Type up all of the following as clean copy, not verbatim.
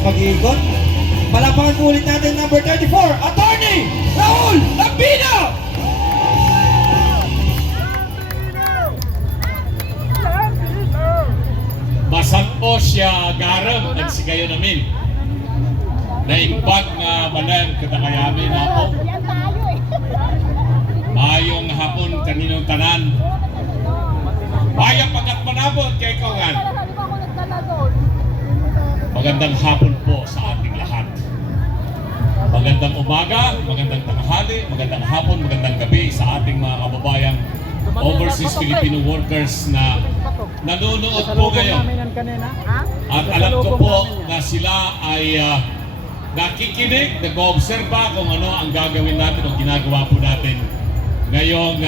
sa pag-iikot. Palapakan po ulit natin number 34, Attorney Raul Lambino! Masampo siya garam at sigayo namin. Naimbag nga malang katakayamin ako. Mayong hapon kaninong tanan. Mayang pagkat manabot kay Kongan. Magandang hapon po sa ating lahat. Magandang umaga, magandang tanghali, magandang hapon, magandang gabi sa ating mga kababayang overseas Filipino workers na nanonood po ngayon. At alam ko po na sila ay nakikinig, nag-oobserba kung ano ang gagawin natin o ginagawa po natin ngayong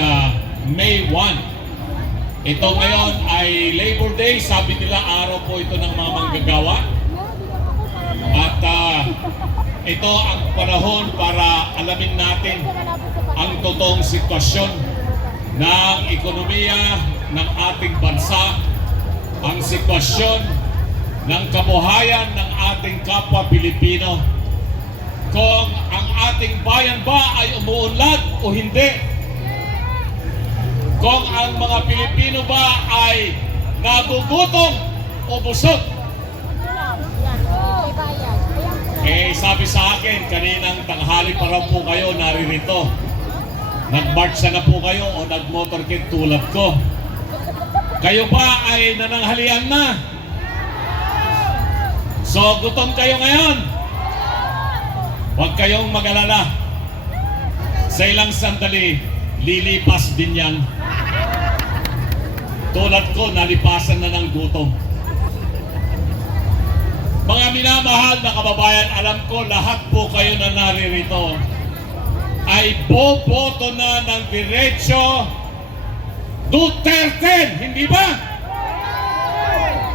May 1. Ito ngayon ay Labor Day, sabi nila araw po ito ng mga manggagawa. At ito ang panahon para alamin natin ang totoong sitwasyon ng ekonomiya ng ating bansa, ang sitwasyon ng kabuhayan ng ating kapwa Pilipino, kung ang ating bayan ba ay umuunlad o hindi, kung ang mga Pilipino ba ay nagugutom o busog. Sabi sa akin, kaninang tanghali pa raw po kayo naririto. Nag-march na po kayo o nag-motorcade tulad ko. Kayo ba ay nananghalian na? So, gutom kayo ngayon? Huwag kayong mag-alala. Sa ilang sandali, lilipas din yan. Tulad ko, nalipasan na ng gutom. Mga minamahal na kababayan, alam ko lahat po kayo na naririto ay boboto na ng diretso Duterte, hindi ba?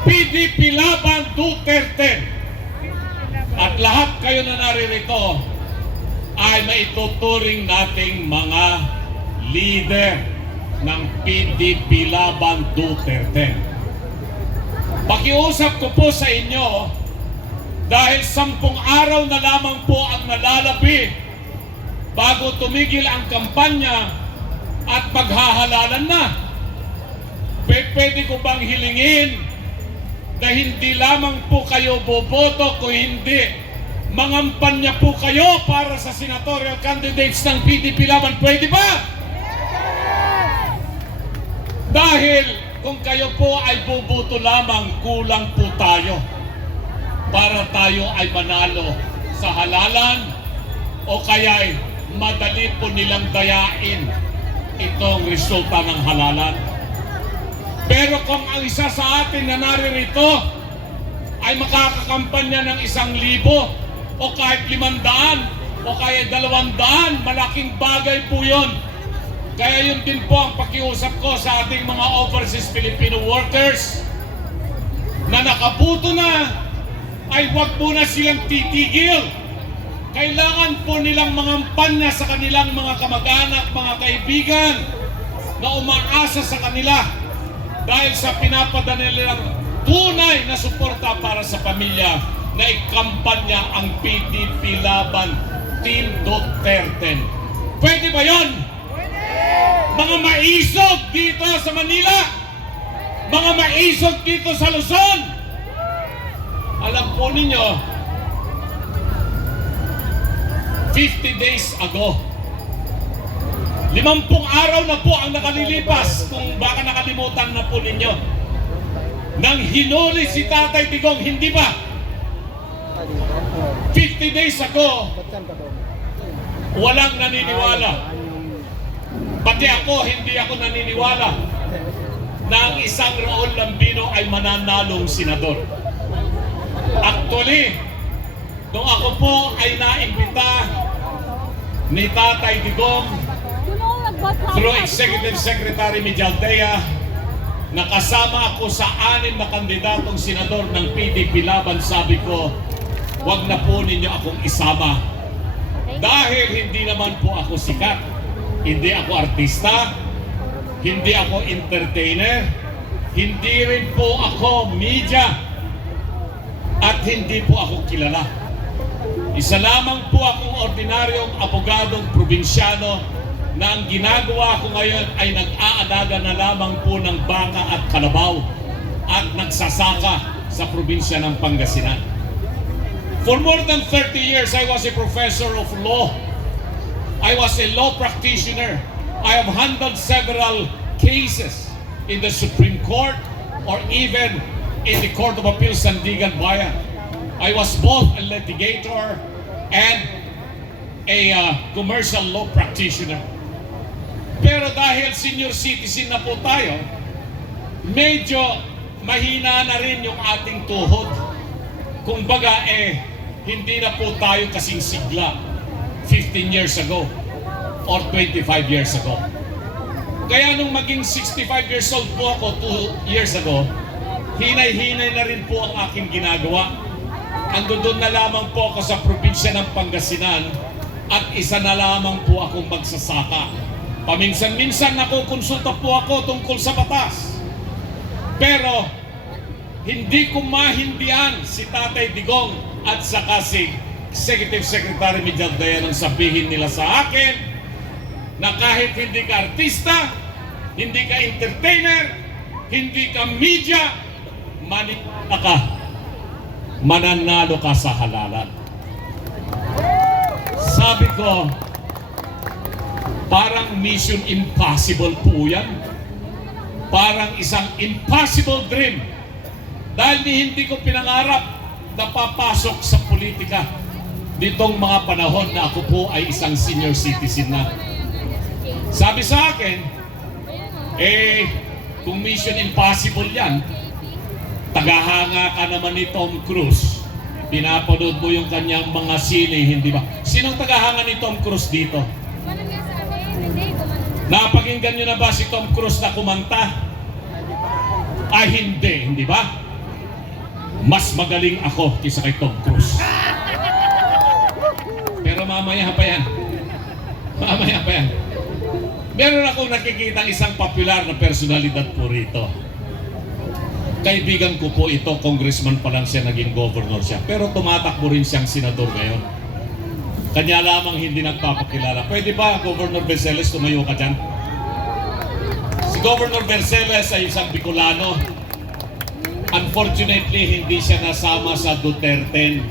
PDP laban Duterte. At lahat kayo na naririto ay maituturing nating mga leader ng PDP laban Duterte. Pakiusap ko po sa inyo, dahil 10 araw na lamang po ang nalalabi bago tumigil ang kampanya at paghahalalan na. Pwede ko bang hilingin na hindi lamang po kayo boboto, kung hindi mangampanya po kayo para sa senatorial candidates ng PDP laban? Pwede ba? Dahil kung kayo po ay boboto lamang, kulang po tayo para tayo ay manalo sa halalan, o kaya'y madali po nilang dayain itong resulta ng halalan. Pero kung ang isa sa atin na naririto ay makakakampanya ng 1,000 o kahit 500 o kahit 200, malaking bagay po yun. Kaya yun din po ang pakiusap ko sa ating mga overseas Filipino workers na nakabuto na, ay huwag muna silang titigil. Kailangan po nilang mangampanya sa kanilang mga kamag-anak, mga kaibigan na umaasa sa kanila dahil sa pinapadala nilang tunay na suporta para sa pamilya na ikampanya ang PDP laban Team Duterte. Pwede ba yon? Mga maisog dito sa Manila, mga maisog dito sa Luzon, alam po ninyo, 50 days ago, 50 araw na po ang nakalilipas, kung baka nakalimutan na po ninyo, nang hinuli si Tatay Digong, hindi ba? 50 days ago, walang naniniwala. Pati ako, hindi ako naniniwala na ang isang Raul Lambino ay mananalong senador. Actually, nung ako po ay naimbita ni Tatay Digong through Executive Secretary Mijaldea, nakasama ako sa 6 na kandidatong senador ng PDP laban, sabi ko, wag na po ninyo akong isama. Dahil hindi naman po ako sikat, hindi ako artista, hindi ako entertainer, hindi rin po ako media. at hindi po ako kilala. Isa lamang po akong ordinaryong abogadong probinsyano na ang ginagawa ko ngayon ay nag-aalaga na lamang po ng baka at kalabaw at nagsasaka sa probinsya ng Pangasinan. For more than 30 years, I was a professor of law. I was a law practitioner. I have handled several cases in the Supreme Court or even in the Court of Appeals Sandigan Bayan. I was both a litigator and a commercial law practitioner. Pero dahil senior citizen na po tayo, medyo mahina na rin yung ating tuhod. Kung baga hindi na po tayo kasing sigla 15 years ago or 25 years ago. Kaya nung maging 65 years old po ako 2 years ago, hinay-hinay na rin po ang aking ginagawa. Andun na lamang po ako sa probinsya ng Pangasinan at isa na lamang po akong magsasaka. Paminsan-minsan nakukonsulta po ako tungkol sa batas. Pero hindi ko mahindihan si Tatay Digong at saka si Executive Secretary Mijagdaya nang sabihin nila sa akin na kahit hindi ka artista, hindi ka entertainer, hindi ka media, mananalo ka sa halalan. Sabi ko, parang mission impossible po yan. Parang isang impossible dream. Dahil hindi ko pinangarap na papasok sa politika ditong mga panahon na ako po ay isang senior citizen na. Sabi sa akin, kung mission impossible yan, tagahanga ka naman ni Tom Cruise. Pinapanood mo yung kanyang mga sine, hindi ba? Sinong tagahanga ni Tom Cruise dito? Napakinggan nyo na ba si Tom Cruise na kumanta? Hindi ba? Mas magaling ako kaysa kay Tom Cruise. Pero mamaya pa yan. Meron akong nakikita isang popular na personalidad po rito. Kaibigan ko po ito, congressman pa lang siya, naging governor siya. Pero tumatakbo rin siyang senador ngayon. Kanya lamang hindi nagpapakilala. Pwede ba, Governor Berceles, tumayo ka dyan? Si Governor Berceles ay isang Bicolano. Unfortunately, hindi siya nasama sa Duterte.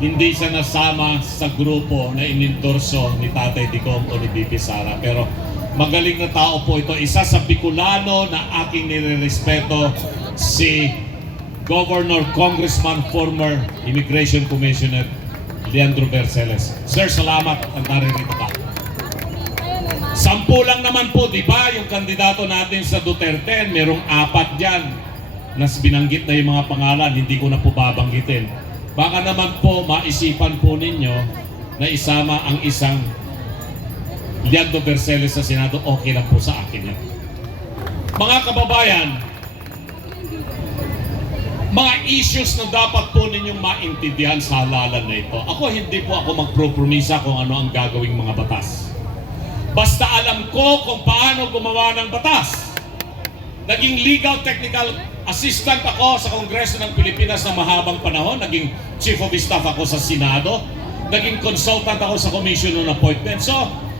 Hindi siya nasama sa grupo na inendorso ni Tatay Digong o ni Bibi Sara. Pero magaling na tao po ito. Isa sa Bicolano na aking nirerespeto, si Governor, Congressman, former Immigration Commissioner Leandro Berceles. Sir, salamat at naririto ka. 10 lang naman po, di ba? Yung kandidato natin sa Duterte, merong 4 dyan na binanggit na yung mga pangalan, hindi ko na po babanggitin. Baka naman po maisipan po ninyo na isama ang isang Leandro Berceles sa Senado, okay lang po sa akin yan. Mga kababayan, mga issues na dapat po ninyong maintindihan sa halalan na ito. Ako, hindi po ako magpropromisa kung ano ang gagawing mga batas. Basta alam ko kung paano gumawa ng batas. Naging legal technical assistant ako sa Kongreso ng Pilipinas na mahabang panahon. Naging chief of staff ako sa Senado. Naging consultant ako sa Commission on Appointment. So,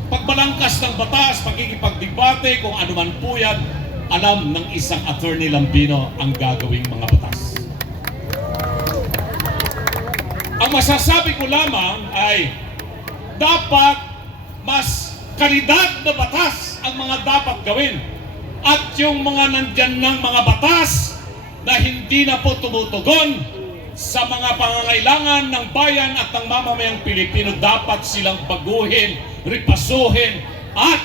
pagbalangkas ng batas, pagkikipagdebate, kung ano man po yan, alam ng isang attorney Lambino ang gagawing mga batas. Ang masasabi ko lamang ay dapat mas kalidad na batas ang mga dapat gawin. At yung mga nandyan ng mga batas na hindi na po tumutugon sa mga pangangailangan ng bayan at ng mamamayang Pilipino, dapat silang baguhin, ripasuhin at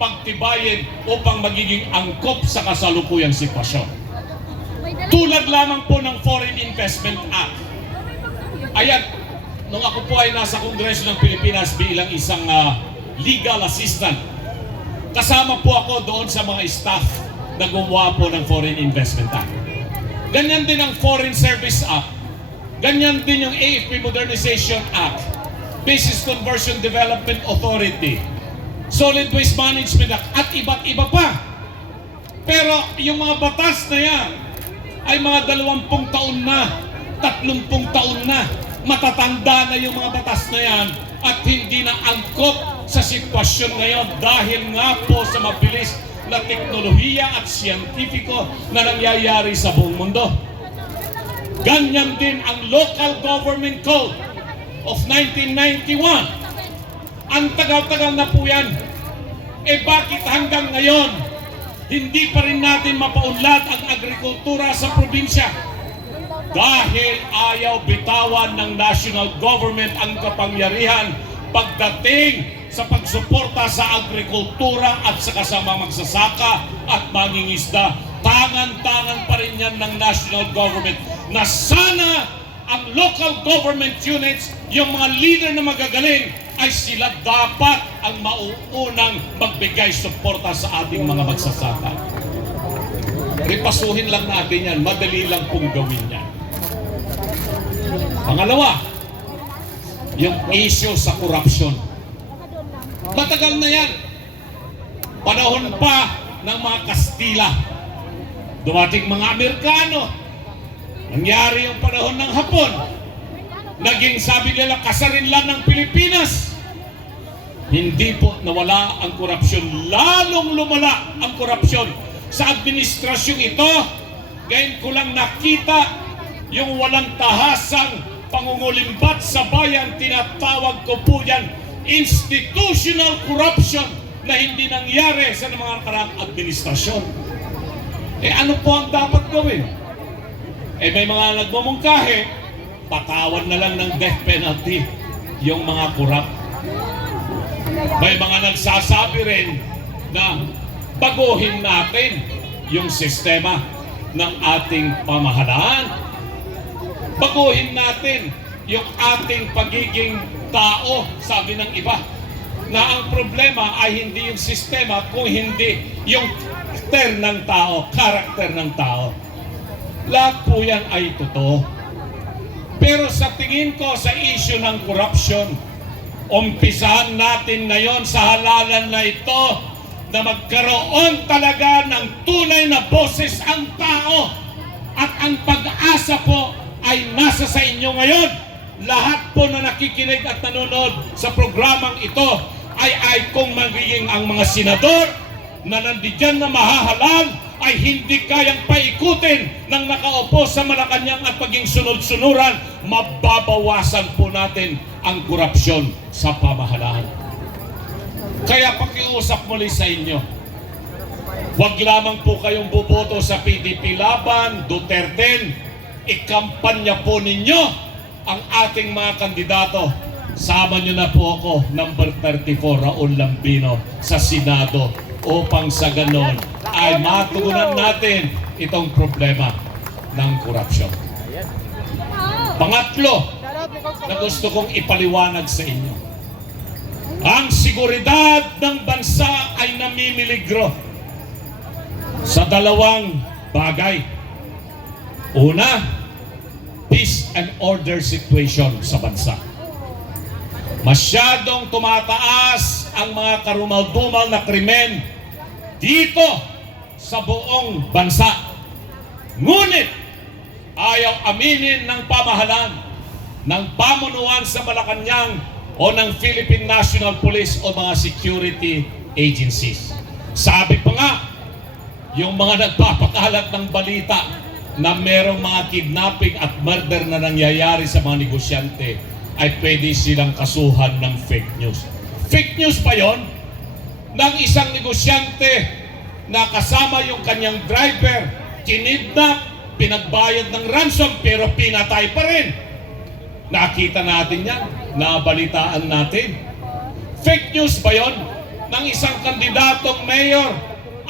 pagtibayin upang magiging angkop sa kasalukuyang sitwasyon. Tulad lamang po ng Foreign Investment Act. Ayan, nung ako po ay nasa Kongreso ng Pilipinas bilang isang legal assistant, kasama po ako doon sa mga staff na gumawa po ng Foreign Investment Act. Ganyan din ang Foreign Service Act. Ganyan din yung AFP Modernization Act, Business Conversion Development Authority, Solid Waste Management Act, at iba't iba pa. Pero yung mga batas na yan ay mga 20 taon na. 30 taon na. Matatanda na yung mga batas na yan at hindi na angkop sa sitwasyon ngayon dahil nga po sa mabilis na teknolohiya at siyentipiko na nangyayari sa buong mundo. Ganyan din ang Local Government Code of 1991. Ang tagal-tagal na po yan. Bakit hanggang ngayon hindi pa rin natin mapaunlad ang agrikultura sa probinsya? Dahil ayaw bitawan ng national government ang kapangyarihan pagdating sa pagsuporta sa agrikultura at sa kasama magsasaka at mangingisda. Tangan-tangan pa rin yan ng national government na sana ang local government units, yung mga leader na magagaling, ay sila dapat ang mauunang magbigay suporta sa ating mga magsasaka. Ripasuhin lang natin yan, madali lang pong gawin yan. Pangalawa, yung issue sa corruption. Matagal na yan. Panahon pa ng mga Kastila. Dumating mga Amerikano. Nangyari yung panahon ng Hapon. Naging sabi nila kasarin lang ng Pilipinas. Hindi po nawala ang korupsyon. Lalong lumala ang korupsyon sa administrasyong ito. Ngayon ko lang nakita yung walang tahasang pangungulimbat sa bayan. Tinatawag ko po yan institutional corruption na hindi nangyari sa mga nakaraang administrasyon. Ano po ang dapat gawin? May mga nagmumungkahi, patawan na lang ng death penalty yung mga korap. May mga nagsasabi rin na baguhin natin yung sistema ng ating pamahalaan. Baguhin natin yung ating pagiging tao, sabi ng iba. Na ang problema ay hindi yung sistema, kung hindi yung karakter ng tao. Lahat po yan ay totoo. Pero sa tingin ko sa issue ng corruption, umpisahan natin ngayon sa halalan na ito na magkaroon talaga ng tunay na boses ang tao. At ang pag-asa po ay nasa sa inyo ngayon. Lahat po na nakikinig at nanonood sa programang ito ay kung magiging ang mga senador na nandiyan na mahahalal ay hindi kayang paikutin ng nakaupo sa Malacanang at paging sunod-sunuran, mababawasan po natin ang korupsyon sa pamahalaan. Kaya pakiusap muli sa inyo, huwag lamang po kayong boboto sa PDP laban, Duterte, ikampanya po ninyo ang ating mga kandidato. Sama nyo na po ako, number 34, Raul Lambino, sa Senado upang sa ganon ay matugunan natin itong problema ng korupsyon. Pangatlo na gusto kong ipaliwanag sa inyo, ang seguridad ng bansa ay namimiligro sa dalawang bagay. Una, peace and order situation sa bansa. Masyadong tumataas ang mga karumal-dumal na krimen dito sa buong bansa. Ngunit ayaw aminin ng pamahalaan, ng pamunuan sa Malacanang o ng Philippine National Police o mga security agencies. Sabi pa nga, yung mga nagpapakalat ng balita na merong mga kidnapping at murder na nangyayari sa mga negosyante ay pwede silang kasuhan ng fake news. Fake news pa yon? Ng isang negosyante na kasama yung kanyang driver, kinidnap, pinagbayad ng ransom pero pinatay pa rin. Nakita natin yan, nabalitaan natin. Fake news ba yon? Ng isang kandidatong mayor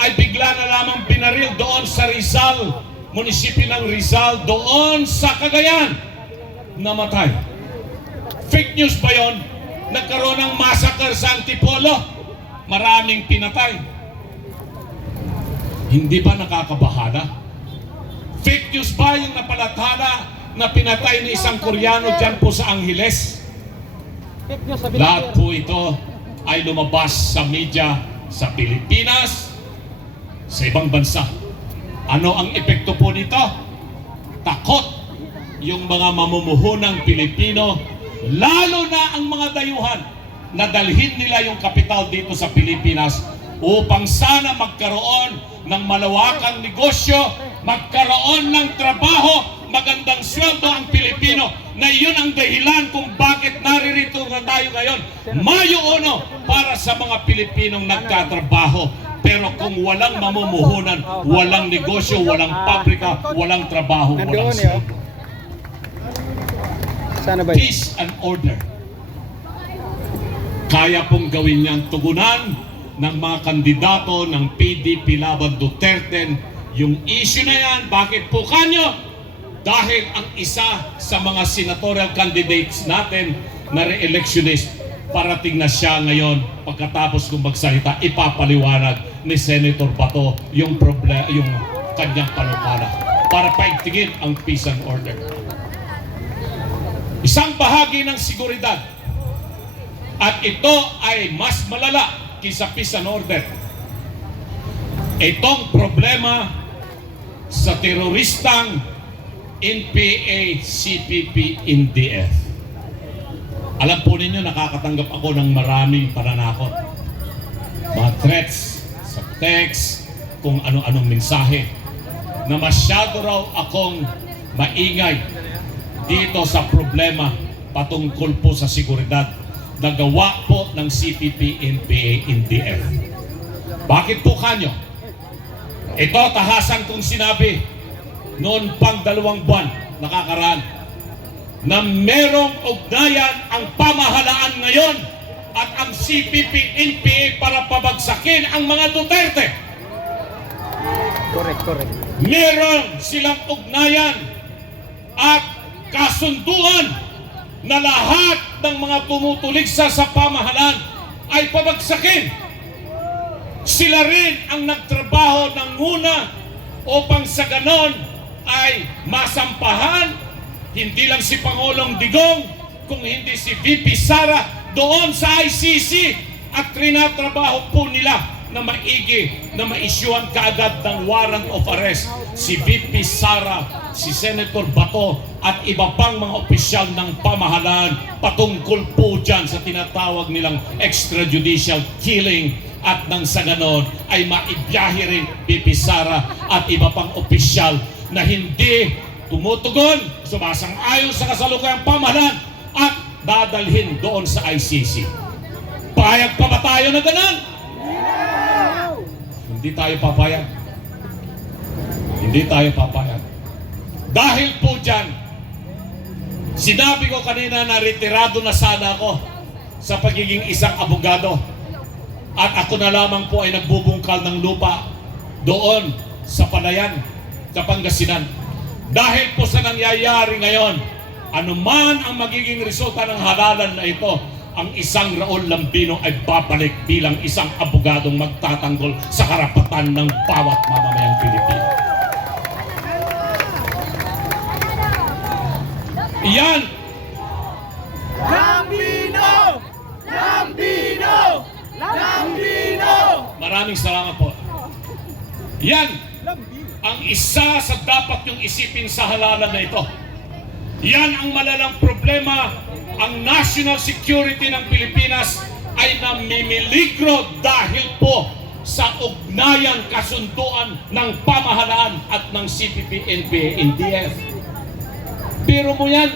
ay bigla na lamang binaril doon sa Rizal, munisipyo ng Rizal, doon sa Cagayan, namatay. Fake news ba yon? Nagkaroon ng massacre sa Antipolo, maraming pinatay. Hindi ba nakakabahala? Fake news ba yung napalathala na pinatay ni isang Koreano dyan po sa Angeles? Lahat po ito ay lumabas sa media sa Pilipinas, sa ibang bansa. Ano ang epekto po nito? Takot yung mga mamumuhunang Pilipino, lalo na ang mga dayuhan, na dalhin nila yung kapital dito sa Pilipinas upang sana magkaroon ng malawakang negosyo, magkaroon ng trabaho, magandang sweldo ang Pilipino, na iyon ang dahilan kung bakit naririto na tayo ngayon. Mayo 1 para sa mga Pilipinong nagtatrabaho. Pero kung walang mamumuhunan, walang negosyo, walang pabrika, walang trabaho, walang Nandoon sweldo. Sana ba yun? Peace and order. Kaya pong gawin niyang tugunan ng mga kandidato ng PDP laban Duterte yung issue na yan. Bakit po kanyo? Dahil ang isa sa mga senatorial candidates natin na re-electionist, parating na siya ngayon pagkatapos kong magsalita, ipapaliwanag ni Senator Bato yung kanyang panukala para paigtingin ang peace and order. Isang bahagi ng seguridad, at ito ay mas malala kaysa peace and order. Itong problema sa teroristang NPA, CPP, NDF. Alam po ninyo, nakakatanggap ako ng maraming pananakot. Mga threats sa text, kung ano-anong mensahe, na masyado raw akong maingay dito sa problema patungkol po sa seguridad na gawa po ng CPP, NPA, NDF. Bakit po kanyo? Ito, tahasan kong sinabi noon pang 2 buwan nakakaraan na merong ugnayan ang pamahalaan ngayon at ang CPP, NPA para pabagsakin ang mga Duterte. Correct. Meron silang ugnayan at kasunduan na lahat ng mga tumutuligsa sa pamahalaan ay pabagsakin. Sila rin ang nagtrabaho ng una upang sa ganon ay masampahan hindi lang si Pangulong Digong, kung hindi si VP Sara doon sa ICC, at trinatrabaho po nila na maigi na ma-issuean kaagad ng warrant of arrest si VP Sara, si Senator Bato at iba pang mga opisyal ng pamahalaan patungkol po dyan sa tinatawag nilang extrajudicial killing, at nang sa ganon ay maibiyahe rin VP Sara at iba pang opisyal na hindi tumutugon, sumasang-ayon sa kasalukuyang pamahalaan at dadalhin doon sa ICC. Payag pa ba tayo na ganon? Hindi tayo papayag. Hindi tayo papayag. Dahil po dyan, sinabi ko kanina na retirado na sana ako sa pagiging isang abogado. At ako na lamang po ay nagbubungkal ng lupa doon sa Palayan, sa Pangasinan. Dahil po sa nangyayari ngayon, anuman ang magiging resulta ng halalan na ito, ang isang Raul Lambino ay babalik bilang isang abogadong magtatanggol sa karapatan ng bawat mamamayang Pilipino. Iyan! Lambino! Lambino! Lambino! Maraming salamat po. Yan ang isa sa dapat yung isipin sa halalan na ito. Yan ang malalang problema. Ang national security ng Pilipinas ay namimiligro dahil po sa ugnayan, kasunduan ng pamahalaan at ng CPP, NPA, NDF. Pero mo yan,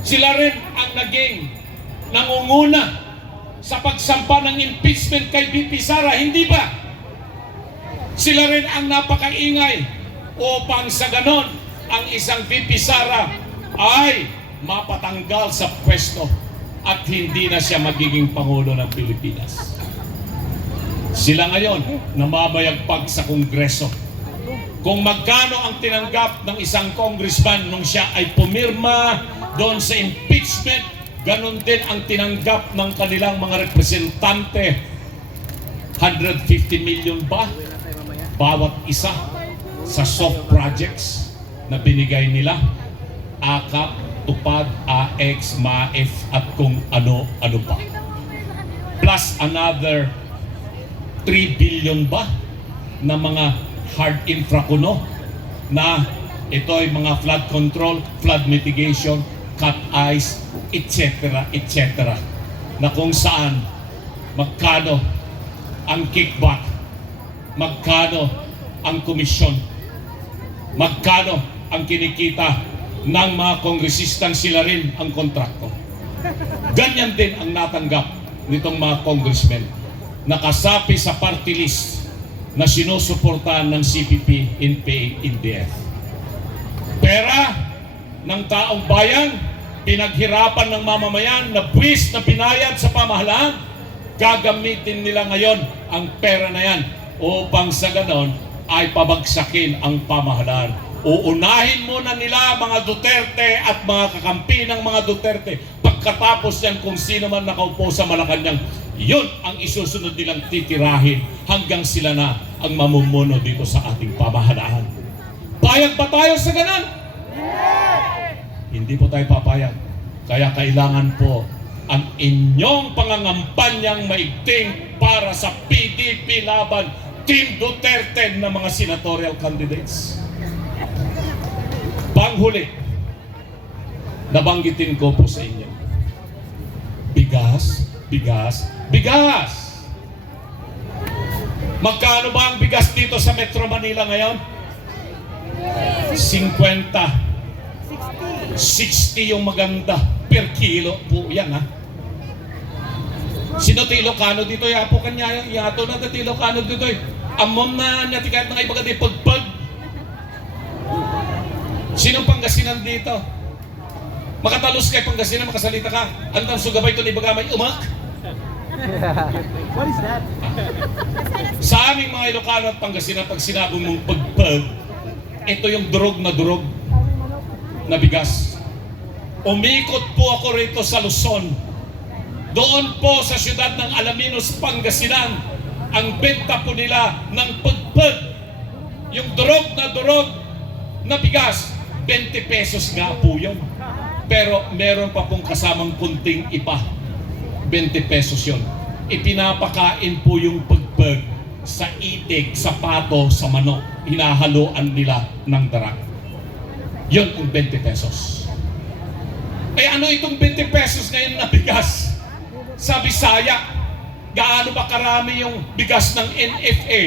sila rin ang naging nangunguna sa pagsampa ng impeachment kay VP Sara, hindi ba? Sila rin ang napakaingay upang sa ganon ang isang VP Sara ay mapatanggal sa pwesto at hindi na siya magiging Pangulo ng Pilipinas. Sila ngayon namamayagpag sa Kongreso. Kung magkano ang tinanggap ng isang congressman nung siya ay pumirma doon sa impeachment, ganon din ang tinanggap ng kanilang mga representante. 150 million ba? Bawat isa sa soft projects na binigay nila. AKAP, TUPAD, AX, MAEF at kung ano-ano pa. Plus another 3 billion ba na mga hard infra kuno na Ito ay mga flood control, flood mitigation, cut ice, etc. etc. Na kung saan magkano ang kickback, magkano ang komisyon, magkano ang kinikita ng mga kongresistang sila rin ang kontrakto. Ganyan din ang natanggap nitong mga congressmen na kasapi sa party list na sinusuportahan ng CPP, NPA, NDF. Pera ng taong bayan, pinaghirapan ng mamamayan na buwis na pinayad sa pamahalaan, gagamitin nila ngayon ang pera na yan upang sa ganon ay pabagsakin ang pamahalaan. Uunahin muna nila mga Duterte at mga kakampi ng mga Duterte. Pagkatapos yan, kung sino man nakaupo sa Malacanang, yun ang isusunod nilang titirahin hanggang sila na ang mamumuno dito sa ating pamahalaan. Payag ba tayo sa ganon? Hindi po tayo papayag. Kaya kailangan po ang inyong pangangampanyang maigting para sa PDP laban Team Duterte na mga senatorial candidates. Panghuli, nabanggitin ko po sa inyo. Bigas, bigas, bigas! Magkano ba ang bigas dito sa Metro Manila ngayon? 50. 60 yung maganda per kilo po yan, ha? Sino ti Ilocano dito? Yapo kanya, yato na ti Ilocano dito. Amom na niya tikayat ng ibaga di pagpag. Sinong Pangasinan dito? Makatalos kay Pangasinan, makasalita ka. Antang sugabay ito ni Bagamay, umak. What is that? Sa aming mga Ilocano at Pangasinan, pag sinabong mong pagpag, ito yung durog na bigas. Umikot po ako rito sa Luzon. Doon po sa siyudad ng Alaminos, Pangasinan, ang benta po nila ng pagpag. Yung durog na bigas, 20 pesos nga po yun. Pero meron pa pong kasamang kunting ipa. 20 pesos yun. Ipinapakain po yung pagpag sa itik, sa pato, sa manok. Hinahaluan nila ng darak. Yun ang 20 pesos. Eh ano itong 20 pesos ngayon na bigas? Sa Bisaya, gaano ba karami yung bigas ng NFA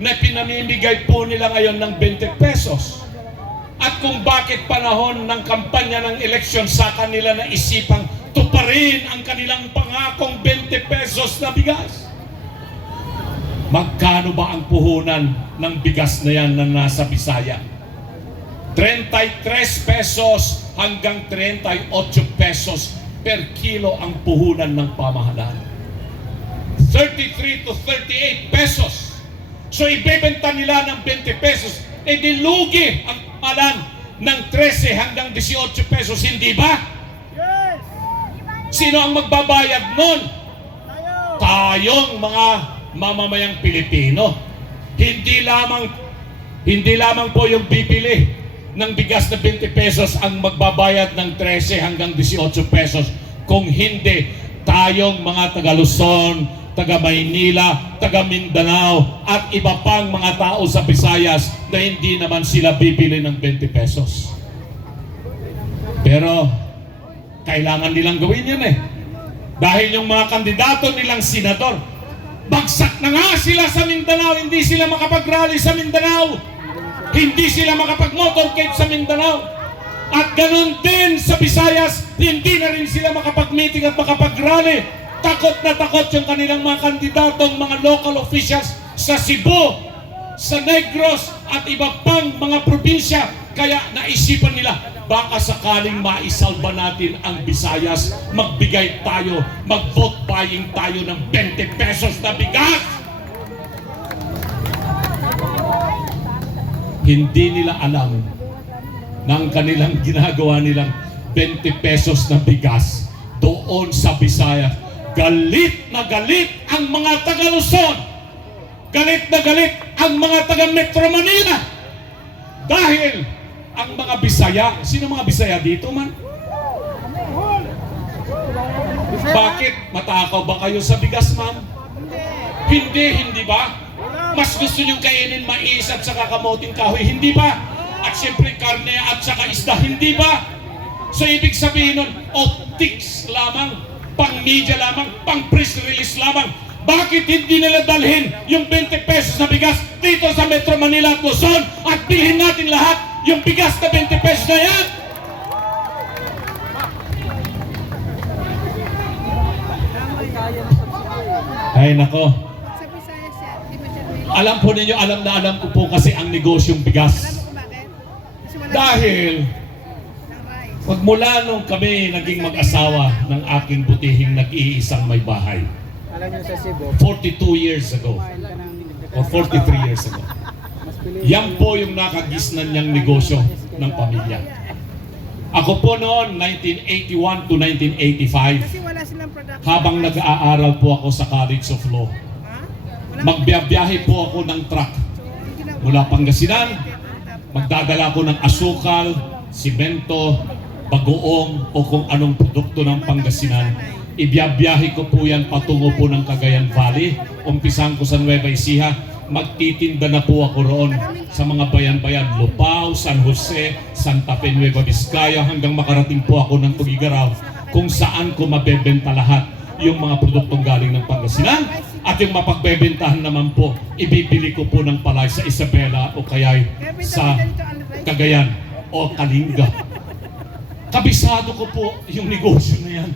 na pinamimigay po nila ngayon ng 20 pesos? At kung bakit panahon ng kampanya ng eleksyon sa kanila na isipang tuparin ang kanilang pangakong 20 pesos na bigas? Magkano ba ang puhunan ng bigas na yan na nasa Bisaya? 33 pesos hanggang 38 pesos per kilo ang puhunan ng pamahalaan. 33 to 38 pesos. So ibebenta nila ng 20 pesos. Eh di lugi ang pamahalaan ng 13 hanggang 18 pesos, hindi ba? Yes! Sino ang magbabayad nun? Tayo! Tayong mga mamamayang Pilipino. Hindi lamang po yung bibili ng bigas na 20 pesos ang magbabayad ng 13 hanggang 18 pesos. Kung hindi, tayong mga taga Luzon, taga Maynila, taga Mindanao, at iba pang mga tao sa Visayas na hindi naman sila bibili ng 20 pesos. Pero, kailangan nilang gawin yun eh. Dahil yung mga kandidato nilang senador, bagsak na nga sila sa Mindanao, hindi sila makapag-rally sa Mindanao. Hindi sila makapag-motorcade sa Mindanao. At ganun din sa Visayas, hindi na rin sila makapag-meeting at makapag-rally. Takot na takot yung kanilang mga kandidatong mga local officials sa Cebu, sa Negros at iba pang mga probinsya. Kaya naisipan nila, baka sakaling maisalba natin ang Visayas, magbigay tayo, mag-vote buying tayo ng 20 pesos na bigas. Hindi nila alam na ang kanilang ginagawa nilang 20 pesos na bigas doon sa Visayas. Galit na galit ang mga taga Luzon. Galit na galit ang mga taga Metro Manila. Dahil ang mga Bisaya, sino mga Bisaya dito man? Bakit? Matakaw ba kayo sa bigas, ma'am? Hindi ba? Mas gusto niyong kainin mais at saka kamoting kahoy, hindi ba? at siyempre karne at saka isda, hindi ba? So ibig sabihin nun, optics lamang, pang media lamang, pang press release lamang. Bakit hindi nila dalhin yung 20 pesos na bigas dito sa Metro Manila at Luzon at bilhin natin lahat yung bigas na 20 pesos na yan? Ay nako, Sa Visayas yan, di ba dyan may... alam po ninyo, alam na alam ko po kasi ang negosyong Alam bigas. mo kung bakit? Kasi wala Dahil ng rice. magmula nung kami naging mag-asawa ng aking butihing nag-iisang may bahay, Alam niyo sa Cebu, 42 years ago, kumain ka ng or 43 years ago, mas pili. yan po yung nakagisnan niyang negosyo ng pamilya. Ako po noon, 1981 to 1985, Kasi wala silang production. habang nag-aaral po ako sa College of Law, Ha? Wala magbiyahe po ako ng truck So, ang ginawa- mula Pangasinan, magdadala ko ng asukal, simento, bagoong o kung anong produkto ng Pangasinan. Ibiyabiyahe ko po yan patungo po ng Cagayan Valley. Umpisahan ko sa Nueva Ecija. Magtitinda na po ako roon sa mga bayan-bayan. Lupao, San Jose, Santa Fe, Nueva Vizcaya hanggang makarating po ako ng Tugigaraw kung saan ko mabebenta lahat yung mga produktong galing ng Pangasinan. At yung mapagbebentahan naman po, ibibili ko po ng palay sa Isabela o kaya sa Cagayan o Kalinga. Kabisado ko po yung negosyo na yan.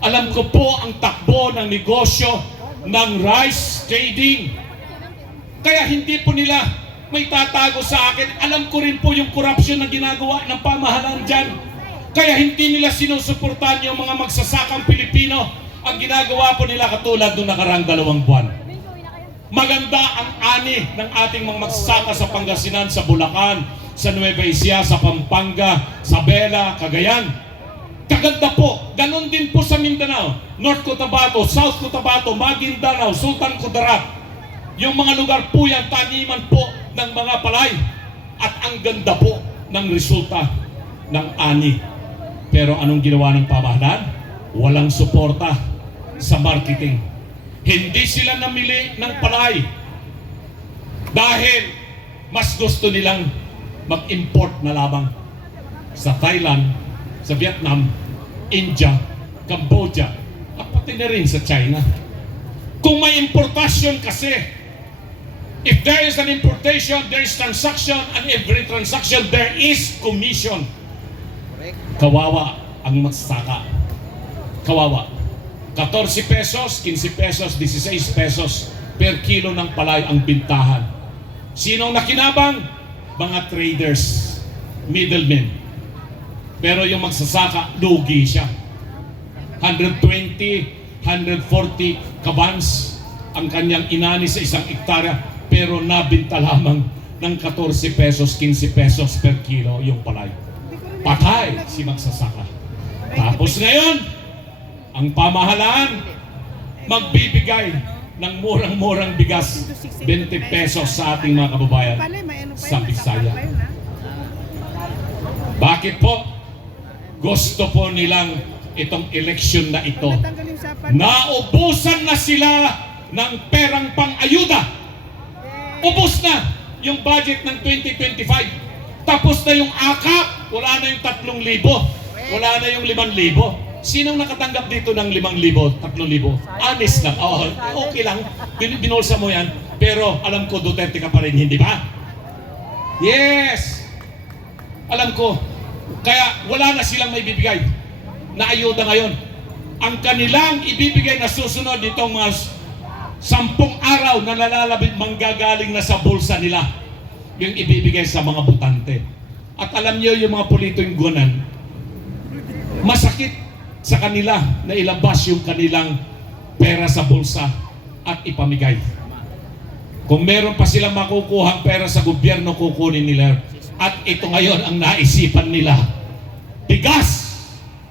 Alam ko po ang takbo ng negosyo ng rice trading. Kaya hindi po nila may tatago sa akin. Alam ko rin po yung corruption na ginagawa ng pamahalaan dyan. Kaya hindi nila sinusuportahan yung mga magsasakang Pilipino. Ang ginagawa po nila katulad nung nakaraang 2 buwan. Maganda ang ani ng ating mga magsasaka sa Pangasinan, sa Bulacan, sa Nueva Ecija, sa Pampanga, sa Bela, Cagayan. Kaganda po. Ganon din po sa Mindanao, North Cotabato, South Cotabato, Maguindanao, Sultan Kudarat. Yung mga lugar po yan, taniman po ng mga palay. At ang ganda po ng resulta ng ani. Pero anong ginawa ng pamahalaan? Walang suporta sa marketing. Hindi sila namili ng palay. Dahil mas gusto nilang mag-import na lamang sa Thailand, sa Vietnam, India, Cambodia, at pati na rin sa China. Kung may importasyon kasi, if there is an importation, there is transaction, and every transaction, there is commission. Kawawa ang magsasaka. Kawawa. 14 pesos, 15 pesos, 16 pesos per kilo ng palay ang bintahan. Sinong nakinabang? Mga traders, middlemen. Pero yung magsasaka, lugi siya. 120, 140 kabans ang kanyang inani sa isang ektarya, pero nabinta lamang ng 14 pesos, 15 pesos per kilo yung palay. Patay si magsasaka. Tapos ngayon, ang pamahalaan magbibigay ng murang-murang bigas, 20 pesos sa ating mga kababayan sa Bisaya. Bakit po? Gusto po nilang itong eleksyon na ito. Naubusan na sila ng perang pang-ayuda. Ubus na yung budget ng 2025. Tapos na yung akap. Wala na yung 3,000. Wala na yung 5,000. Sinong nakatanggap dito ng 5,000, 3,000? Honest lang. Oh, okay lang. Binulsa mo yan. Pero alam ko, Duterte ka pa rin, hindi ba? Yes! Alam ko. Kaya wala na silang may bibigay na ayuda ngayon. Ang kanilang ibibigay na susunod itong mga 10 araw na nalalabit manggagaling na sa bulsa nila. Yung ibibigay sa mga butante. At alam niyo yung mga politinggunan, masakit sa kanila na ilabas yung kanilang pera sa bulsa at ipamigay. Kung meron pa silang makukuhang pera sa gobyerno, kukunin nila. At ito ngayon ang naisipan nila. Bigas!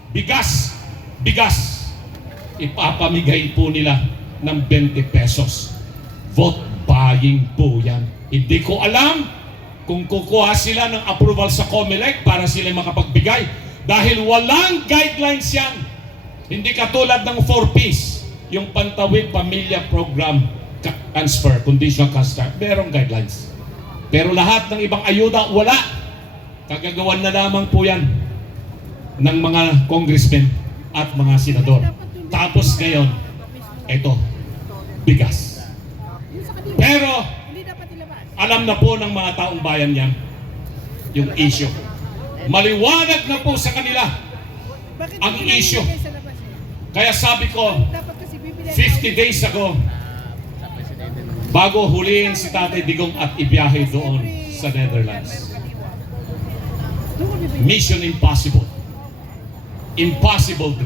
Bigas! Bigas! Ipapamigay po nila ng 20 pesos. Vote buying po yan. Hindi ko alam kung kukuha sila ng approval sa COMELEC para sila makapagbigay. Dahil walang guidelines yan. Hindi katulad ng 4Ps. Yung Pantawid Pamilya Program Transfer, Conditional Transfer. Merong guidelines. Pero lahat ng ibang ayuda, wala. Kagagawan na lamang po yan ng mga congressmen at mga senador. Tapos ngayon, ito, bigas. Yung sa kanila, Pero hindi dapat ilabas. alam na po ng mga taong bayan yan yung issue. Maliwanag na po sa kanila. Bakit ang hindi issue. nilagay sa labas eh? Kaya sabi ko, Dapat kasi bibili 50 days ago, bago huliin si Tatay Digong at ibiyahe doon sa Netherlands. Doon ko bibili. Mission impossible. Impossible dream.